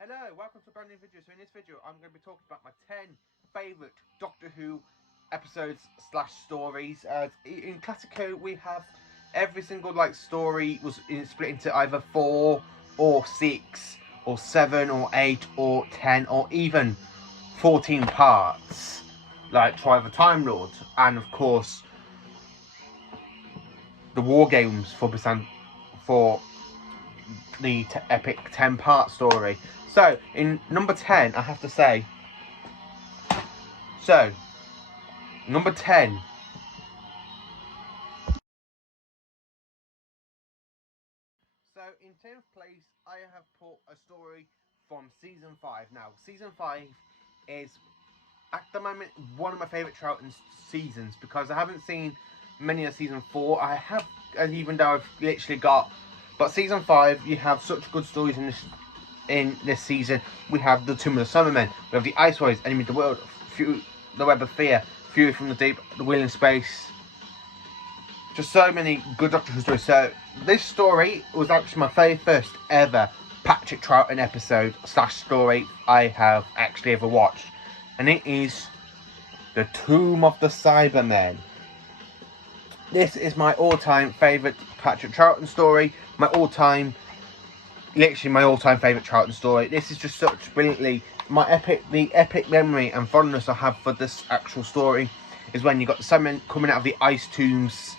Hello, welcome to a brand new video. So in this video, I'm going to be talking about my 10 favourite Doctor Who episodes slash stories. In Classic Who, we have every single story was split into either 4 or 6 or 7 or 8 or 10 or even 14 parts, like Trial of the Time Lord, and of course the War Games for the epic 10-part story. So in number 10, I have to say, number 10, so in 10th place I have put a story from season 5. Now season 5 is at the moment one of my favourite Troughton seasons, because I haven't seen many of season 4. I have, even though I've literally got, but season 5, you have such good stories in this season. We have the Tomb of the Summermen, we have the Ice Warriors, Enemy of the World, the Web of Fear, Fury from the Deep, The Wheel in Space. Just so many good Doctor Who stories. So this story was actually my very first ever Patrick Troughton episode slash story I have actually ever watched, and it is The Tomb of the Cybermen. This is my all-time favourite Patrick Troughton story. Literally my all-time favourite Troughton story. This is just such brilliantly the epic memory and fondness I have for this actual story is when you got the Cybermen coming out of the ice tombs,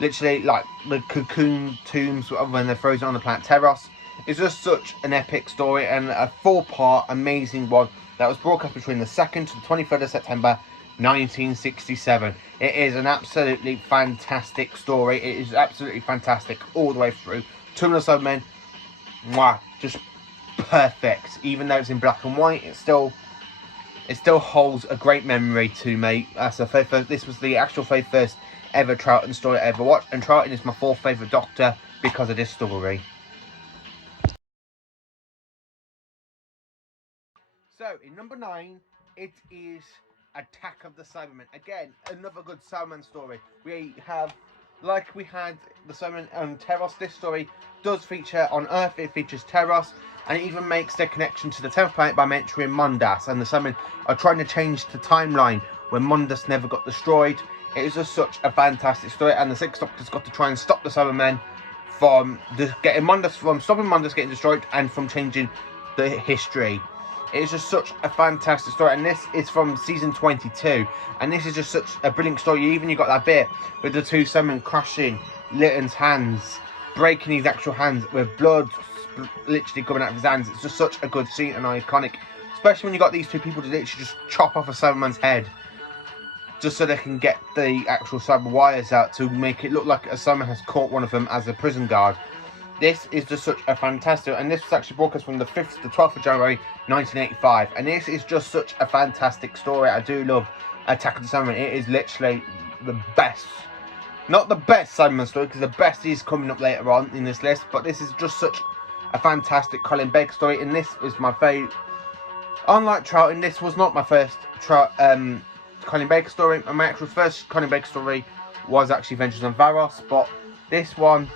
literally like the cocoon tombs when they're frozen on the planet Terros. It's just such an epic story, and a 4-part amazing one that was broadcast between the 2nd to the 23rd of September 1967. It is an absolutely fantastic story. It is absolutely fantastic all the way through. Tomb of the Cybermen, mwah, just perfect. Even though it's in black and white, it still holds a great memory to me. This was the actual very first ever Troughton story I ever watched, and Troughton is my 4th favourite Doctor because of this story. So in number 9, it is Attack of the Cybermen. Again, another good Cyberman story. We had the Cybermen on Terros. This story does feature on Earth. It features Terros, and it even makes their connection to the 10th planet by mentioning Mondas. And the Cybermen are trying to change the timeline when Mondas never got destroyed. It is just such a fantastic story, and the 6th Doctor's got to try and stop the Cybermen from stopping Mondas getting destroyed and from changing the history. It is just such a fantastic story, and this is from season 22, and this is just such a brilliant story. You got that bit with the 2 Cybermen crushing Lytton's hands, breaking his actual hands with blood literally coming out of his hands. It's just such a good scene and iconic, especially when you got these 2 people to literally just chop off a Cyberman's head just so they can get the actual cyber wires out to make it look like a Cyberman has caught one of them as a prison guard. This is just such a fantastic, and this was actually broadcast from the 5th to the 12th of January 1985, and this is just such a fantastic story. I do love Attack of the Cybermen. It is literally the best, not the best Cyberman story, because the best is coming up later on in this list, but this is just such a fantastic Colin Baker story, and this is my favourite. Unlike Troughton, this was not my first Colin Baker story. My actual first Colin Baker story was actually Vengeance on Varos, but this one,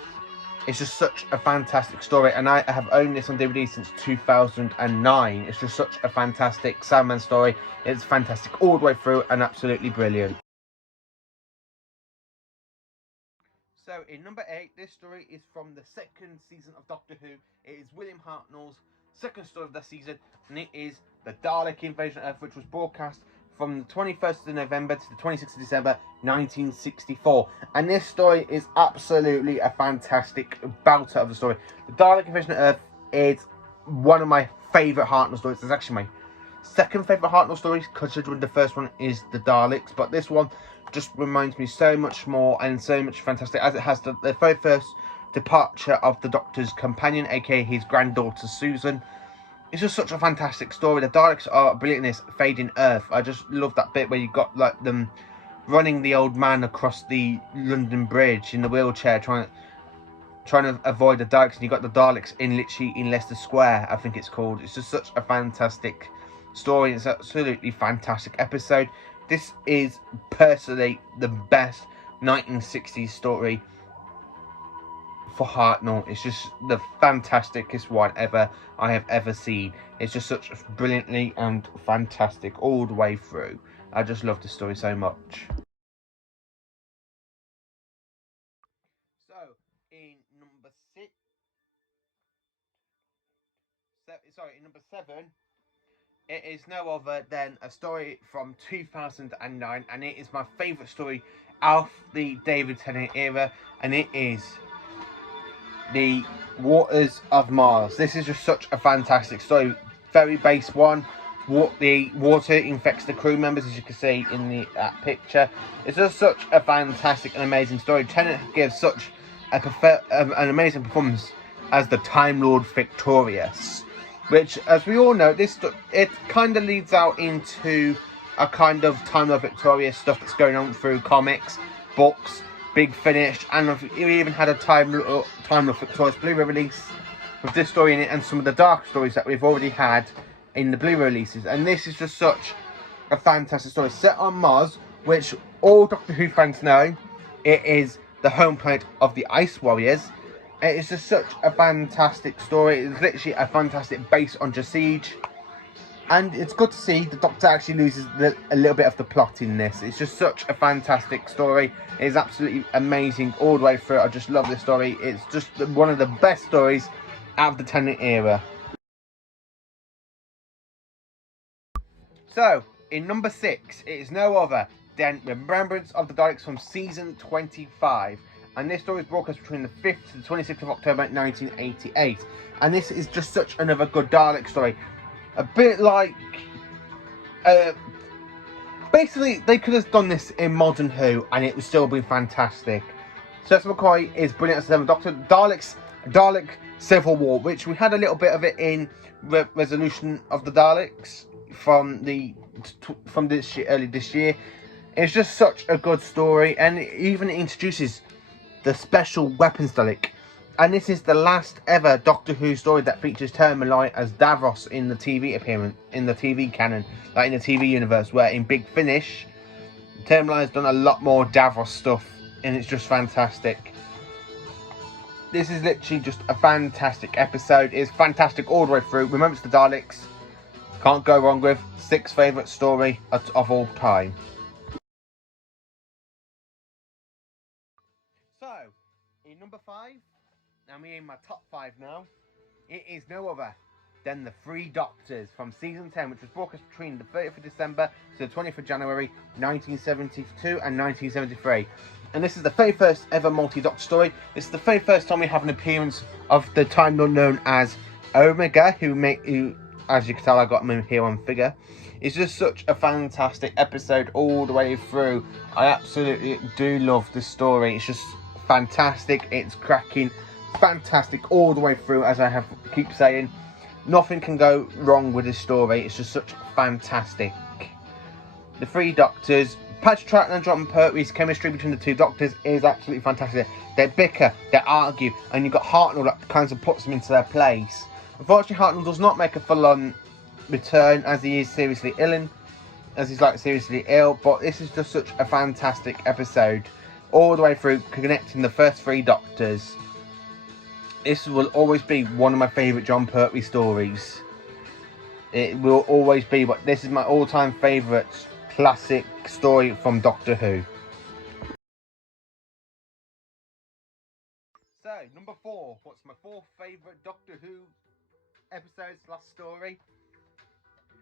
it's just such a fantastic story, and I have owned this on DVD since 2009. It's just such a fantastic Sandman story. It's fantastic all the way through and absolutely brilliant. So in number 8, this story is from the 2nd season of Doctor Who. It is William Hartnell's 2nd story of the season, and it is the Dalek Invasion of Earth, which was broadcast from the 21st of November to the 26th of December 1964. And this story is absolutely a fantastic belter of the story. The Dalek Invasion of Earth is one of my favourite Hartnell stories. It's actually my 2nd favourite Hartnell story, considering the first one is the Daleks. But this one just reminds me so much more and so much fantastic, as it has the very first departure of the Doctor's companion, aka his granddaughter Susan. It's just such a fantastic story. The Daleks are brilliant in this Fading Earth. I just love that bit where you got them running the old man across the London Bridge in the wheelchair, trying to avoid the Daleks, and you got the Daleks in Leicester Square, I think it's called. It's just such a fantastic story. It's absolutely fantastic episode. This is personally the best 1960s story for Hartnell. It's just the fantasticest one I have ever seen. It's just such brilliantly and fantastic all the way through. I just love the story so much. So, in number in number 7, it is no other than a story from 2009, and it is my favourite story of the David Tennant era, and it is The Waters of Mars. This is just such a fantastic story. Very base one. The water infects the crew members, as you can see in the picture. It's just such a fantastic and amazing story. Tennant gives such an amazing performance as the Time Lord Victorious, which, as we all know, it kind of leads out into a kind of Time Lord Victorious stuff that's going on through comics, books, Big Finish, and we even had a Time Lord Victorious Blu-ray release with this story in it and some of the dark stories that we've already had in the Blu-ray releases. And this is just such a fantastic story set on Mars, which all Doctor Who fans know it is the home planet of the Ice Warriors. It is just such a fantastic story. It's literally a fantastic base on Siege. And it's good to see the Doctor actually loses a little bit of the plot in this. It's just such a fantastic story. It is absolutely amazing all the way through. I just love this story. It's just one of the best stories out of the Tennant era. So, in number 6, it is no other than Remembrance of the Daleks from season 25. And this story is broadcast between the 5th to the 26th of October 1988. And this is just such another good Dalek story. A bit like... basically, they could have done this in modern Who, and it would still be fantastic. Seth McCoy is brilliant as the 7th Doctor. Dalek Civil War, which we had a little bit of it in Resolution of the Daleks from early this year. It's just such a good story, and it even introduces the special weapons Dalek. And this is the last ever Doctor Who story that features Termali as Davros in the TV appearance, in the TV canon, like in the TV universe, where in Big Finish, Termali has done a lot more Davros stuff, and it's just fantastic. This is literally just a fantastic episode. It's fantastic all the way through. Remember, it's the Daleks. Can't go wrong with 6th favourite story of all time. So, in number 5, and we're in my top 5 now, it is no other than The Three Doctors from season 10, which was broadcast between the 30th of December to the 20th of January 1972 and 1973. And this is the very first ever multi-Doctor story. This is the very first time we have an appearance of the Time Lord known as Omega, who, as you can tell, I got him here on figure. It's just such a fantastic episode all the way through. I absolutely do love this story. It's just fantastic. It's cracking. Fantastic all the way through, as I keep saying. Nothing can go wrong with this story. It's just such fantastic. The Three Doctors, Patrick Troughton and John Pertwee's chemistry between the two Doctors is absolutely fantastic. They bicker, they argue, and you've got Hartnell that kind of puts them into their place. Unfortunately, Hartnell does not make a full-on return, as he is seriously ill, but this is just such a fantastic episode all the way through, connecting the first 3 Doctors. This will always be one of my favourite John Pertwee stories. It will always be, but this is my all-time favourite classic story from Doctor Who. So, number 4. What's my 4th favourite Doctor Who episode/story?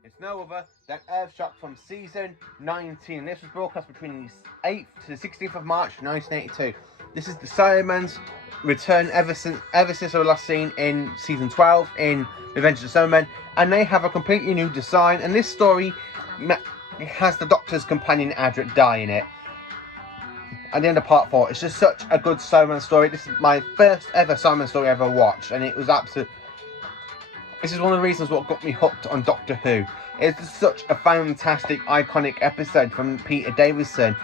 It's no other than Earthshock from season 19. This was broadcast between the 8th to the 16th of March 1982. This is the Cybermen's return ever since they were last seen in season 12 in Revenge of the Cybermen, and they have a completely new design. And this story has the Doctor's companion Adric die in it at the end of part 4. It's just such a good Cyberman story. This is my first ever Cyberman story I ever watched, and it was absolute. This is one of the reasons what got me hooked on Doctor Who. It's just such a fantastic, iconic episode from Peter Davison.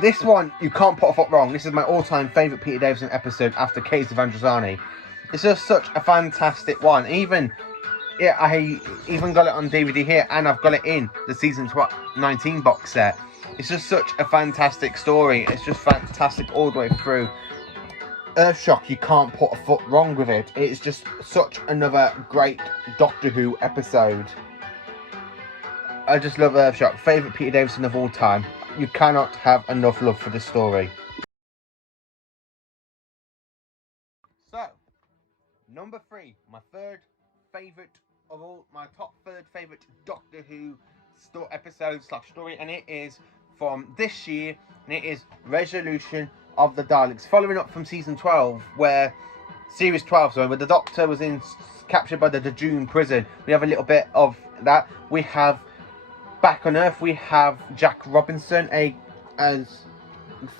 This one, you can't put a foot wrong. This is my all-time favourite Peter Davison episode after Case of Androzani. It's just such a fantastic one. I even got it on DVD here, and I've got it in the season 19 box set. It's just such a fantastic story. It's just fantastic all the way through. Earthshock, you can't put a foot wrong with it. It's just such another great Doctor Who episode. I just love Earthshock. Favourite Peter Davison of all time. You cannot have enough love for this story. So, number 3, my third favourite of all, my top third favourite Doctor Who episode / story, and it is from this year, and it is Resolution of the Daleks, following up from season 12, where series 12, sorry, where the Doctor was captured by the Dejun prison. We have a little bit of that. We have back on Earth, we have Jack Robinson, as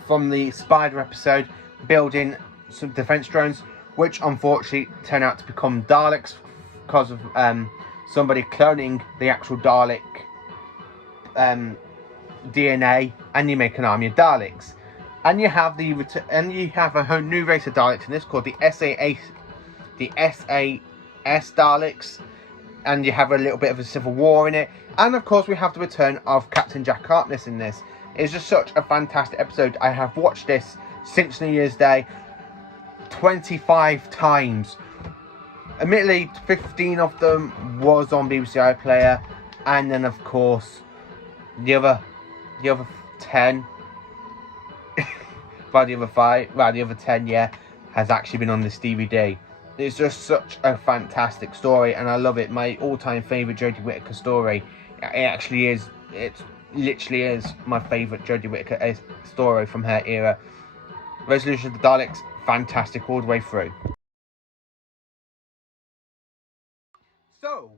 from the Spider episode, building some defense drones, which unfortunately turn out to become Daleks because of somebody cloning the actual Dalek DNA, and you make an army of Daleks. And you have a whole new race of Daleks in this called the SAS Daleks, and you have a little bit of a civil war in it. And of course, we have the return of Captain Jack Harkness in this. It's just such a fantastic episode. I have watched this since New Year's Day 25 times. Admittedly, 15 of them was on BBC iPlayer, and then of course the other 10. The other 10, yeah, has actually been on this DVD. It's just such a fantastic story, and I love it. My all-time favourite Jodie Whittaker story. It actually is. It literally is my favourite Jodie Whittaker story from her era. Resolution of the Daleks, fantastic all the way through. So,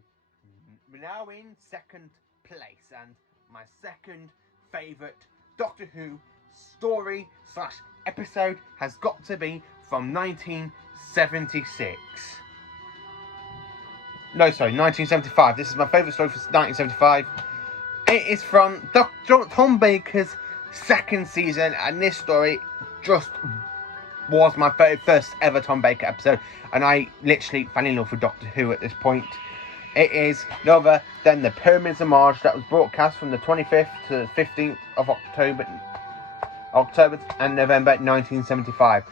we're now in second place, and my second favourite Doctor Who story / episode has got to be from 1976. No, sorry, 1975. This is my favourite story for 1975. It is from Tom Baker's second season, and this story just was my first ever Tom Baker episode, and I literally fell in love with Doctor Who at this point. It is no other than the Pyramids of Mars, that was broadcast from the 25th to the 15th of October and November 1975.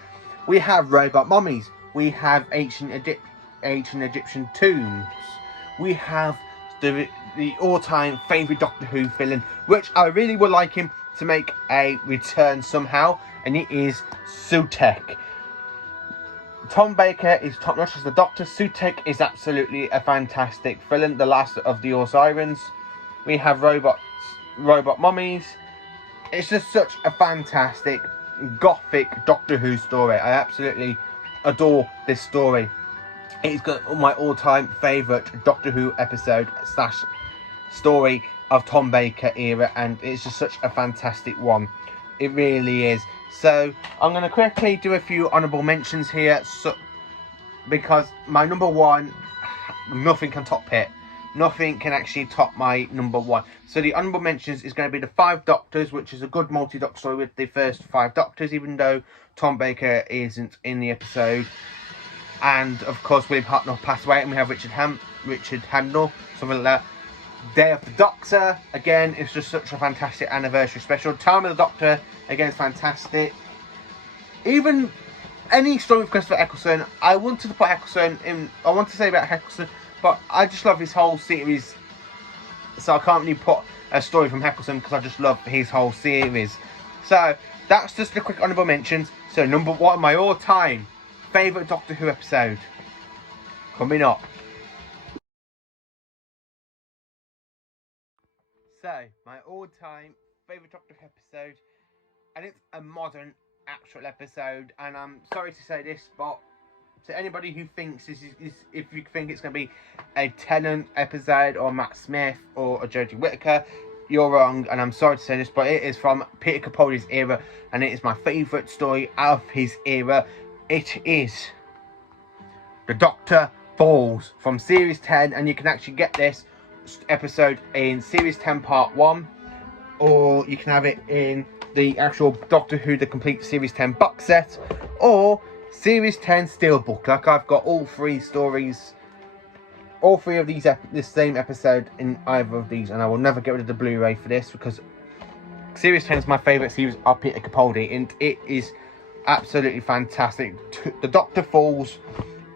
We have robot mummies. We have ancient Egyptian tombs. We have the all-time favourite Doctor Who villain, which I really would like him to make a return somehow, and it is Sutekh. Tom Baker is top notch as the Doctor. Sutekh is absolutely a fantastic villain, the last of the Osirans. We have robot mummies. It's just such a fantastic gothic Doctor Who story. I absolutely adore this story. It's got my all-time favourite Doctor Who episode / story of Tom Baker era, and it's just such a fantastic one. It really is. So I'm going to quickly do a few honourable mentions here, because my number 1, nothing can top it. Nothing can actually top my number 1. So the honourable mentions is going to be the 5 Doctors, which is a good multi-Doctor story with the first 5 Doctors, even though Tom Baker isn't in the episode. And of course, William Hartnell passed away, and we have Richard Handel, something like that. Day of the Doctor, again, it's just such a fantastic anniversary special. Time of the Doctor, again, it's fantastic. Even any story with Christopher Eccleston, I wanted to put Eccleston in. I want to say about Eccleston, but I just love his whole series, so I can't really put a story from Eccleston because I just love his whole series. So that's just the quick honourable mentions. So number 1, my all-time favourite Doctor Who episode coming up. So my all-time favourite Doctor Who episode, and it's a modern actual episode, and I'm sorry to say this, but to anybody who thinks this is if you think it's going to be a Tennant episode or Matt Smith or a Jodie Whittaker, you're wrong, and I'm sorry to say this, but it is from Peter Capaldi's era, and it is my favourite story out of his era. It is The Doctor Falls from Series 10, and you can actually get this episode in Series 10 Part 1, or you can have it in the actual Doctor Who The Complete Series 10 box set, or Series 10 Steelbook. Like, I've got all 3 stories, all 3 of these this same episode in either of these, and I will never get rid of the Blu-ray for this, because Series 10 is my favourite series of Peter Capaldi, and it is absolutely fantastic. The Doctor falls,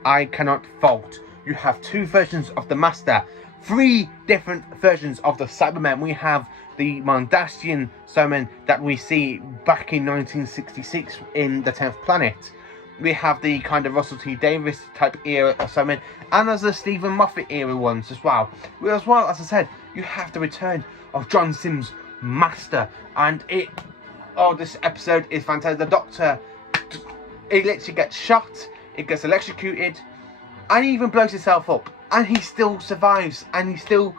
I cannot fault. You have 2 versions of the Master, 3 different versions of the Cybermen. We have the Mondasian Cybermen that we see back in 1966 in the 10th Planet. We have the kind of Russell T Davies type era of Cybermen, and there's the Stephen Moffat era ones as well. As well, as I said, you have the return of John Sims' Master, and this episode is fantastic. The Doctor, he literally gets shot, it gets electrocuted, and he even blows himself up, and he still survives, and he still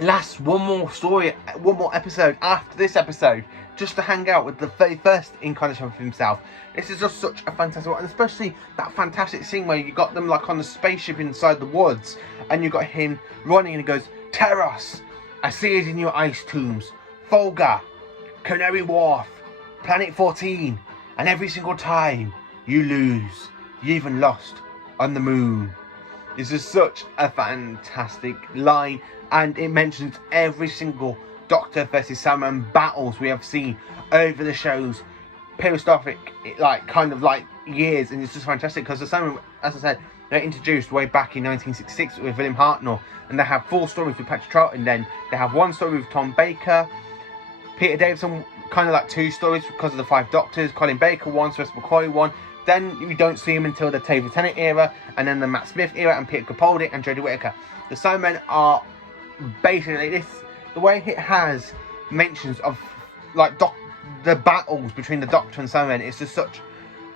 lasts one more episode after this episode, just to hang out with the very first incarnation of himself. This is just such a fantastic one, and especially that fantastic scene where you got them like on the spaceship inside the woods, and you got him running, and he goes, "Terros, I see it in your ice tombs. Folga, Canary Wharf, Planet 14, and every single time you lose, you even lost on the moon." This is such a fantastic line, and it mentions every single Doctor versus Cyberman battles we have seen over the shows, periodic, years, and it's just fantastic because the Cybermen, as I said, they're introduced way back in 1966 with William Hartnell, and they have 4 stories with Patrick Troughton. Then they have 1 story with Tom Baker, Peter Davison, kind of like 2 stories because of the 5 Doctors, Colin Baker 1, Sylvester McCoy 1. Then we don't see him until the David Tennant era, and then the Matt Smith era, and Peter Capaldi and Jodie Whittaker. The Cybermen are basically this. The way it has mentions of the battles between the Doctor and Cybermen, it's just such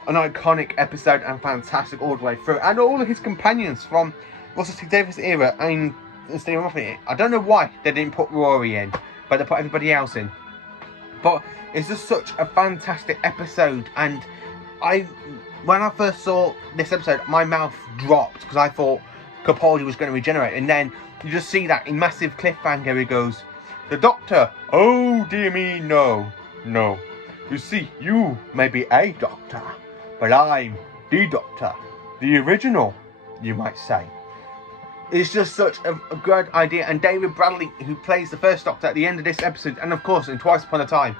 an iconic episode and fantastic all the way through. And all of his companions from Russell T Davies era and Stephen Moffat. I don't know why they didn't put Rory in, but they put everybody else in. But it's just such a fantastic episode, and when I first saw this episode, my mouth dropped because I thought Capaldi was going to regenerate, and then you just see that in massive cliffhanger. He goes, "The Doctor, oh dear me, no. You see, you may be a Doctor, but I'm the Doctor, the original, you might say." It's just such a good idea, and David Bradley, who plays the first Doctor at the end of this episode, and of course in Twice Upon a Time,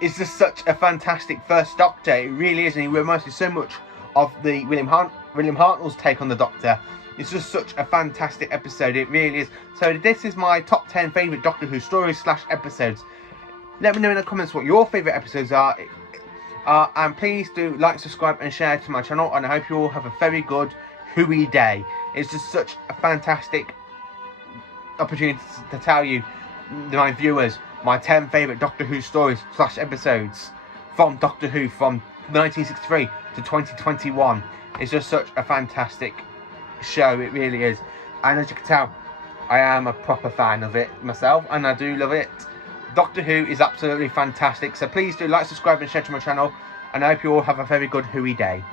is just such a fantastic first Doctor. It really is, and he reminds me so much of the William Hartnell's take on the Doctor. It's just such a fantastic episode, it really is. So this is my top 10 favourite Doctor Who stories / episodes. Let me know in the comments what your favourite episodes are. And please do like, subscribe and share to my channel, and I hope you all have a very good Who-y day. It's just such a fantastic opportunity to tell you, my viewers, my 10 favourite Doctor Who stories / episodes from Doctor Who from 1963 to 2021. It's just such a fantastic show, it really is. And as you can tell, I am a proper fan of it myself, and I do love it. Doctor Who is absolutely fantastic, so please do like, subscribe and share to my channel, and I hope you all have a very good Who-y day.